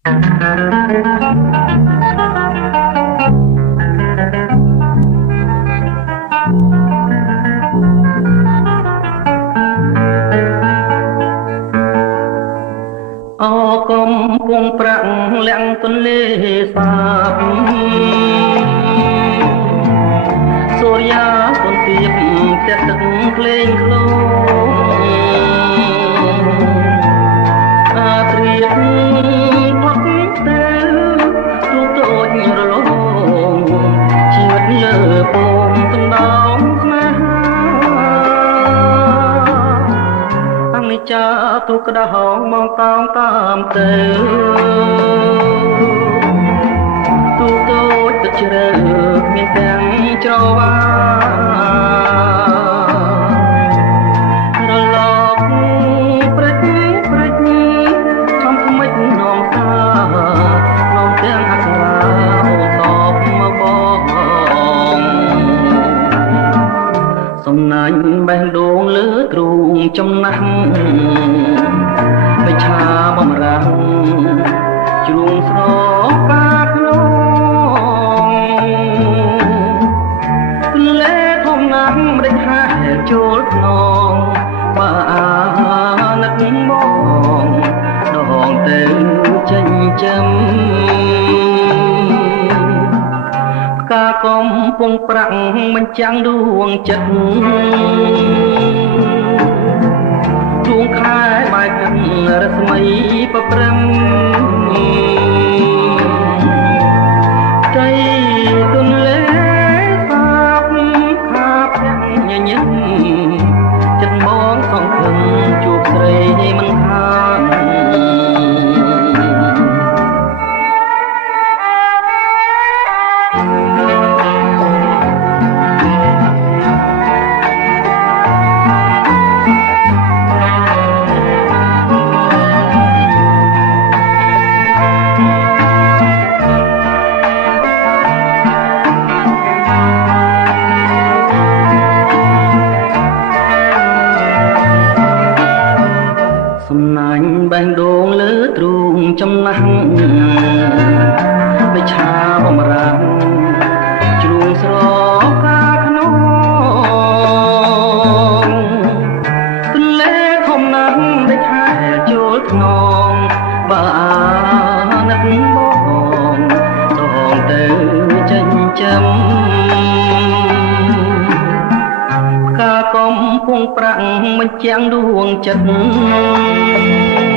អកុំពងប្រាក់លាក់ទន្លេសាបសូរិយាទន្ទាបផ្ទះទឹកក្លែងក្លោអាត្រៀបផុតទៅទូតូចរលោងជីវិតលើពងដណ្ដោងស្នេហាអនិច្ចាទុក្ខដហងមកតាមទៅទូតូចទឹកជ្រៅមានទាំងច្រវារលកព្រិចខំថ្មិចនាំតានាំទាំងអក្សរាអូតបមកបងសំណាញ់បេះដូងលើទ្រូងចំណាស់បិឆាបំរាំងជ្រុងស្រកាក្នុងទន្លេធំណាស់ម្ដេចហែលចូលក្នុងបានឹកបងដងទៅចិញ្ចឹមផ្កាកំពុងប្រាក់បញ្ចាំងដួងចិត្តដួងខែបាយកាន់រស្មីប្រព្រឹមใจទន្លេសាបខាផ្ទះញញឹមចិត្តមកសង្ឃឹមជួបស្រីមិនខានសំណាញ់បេះដូងលើទ្រូងចំណាស់បិឆាបំរាំងជ្រុងស្រកាក្នុងទន្លេធំណាស់បិឆាចូលក្នុងបានឹកបងដងទៅចិញ្ចឹមផ្កាកំពុងប្រាក់បញ្ចាំងដួងចិត្ត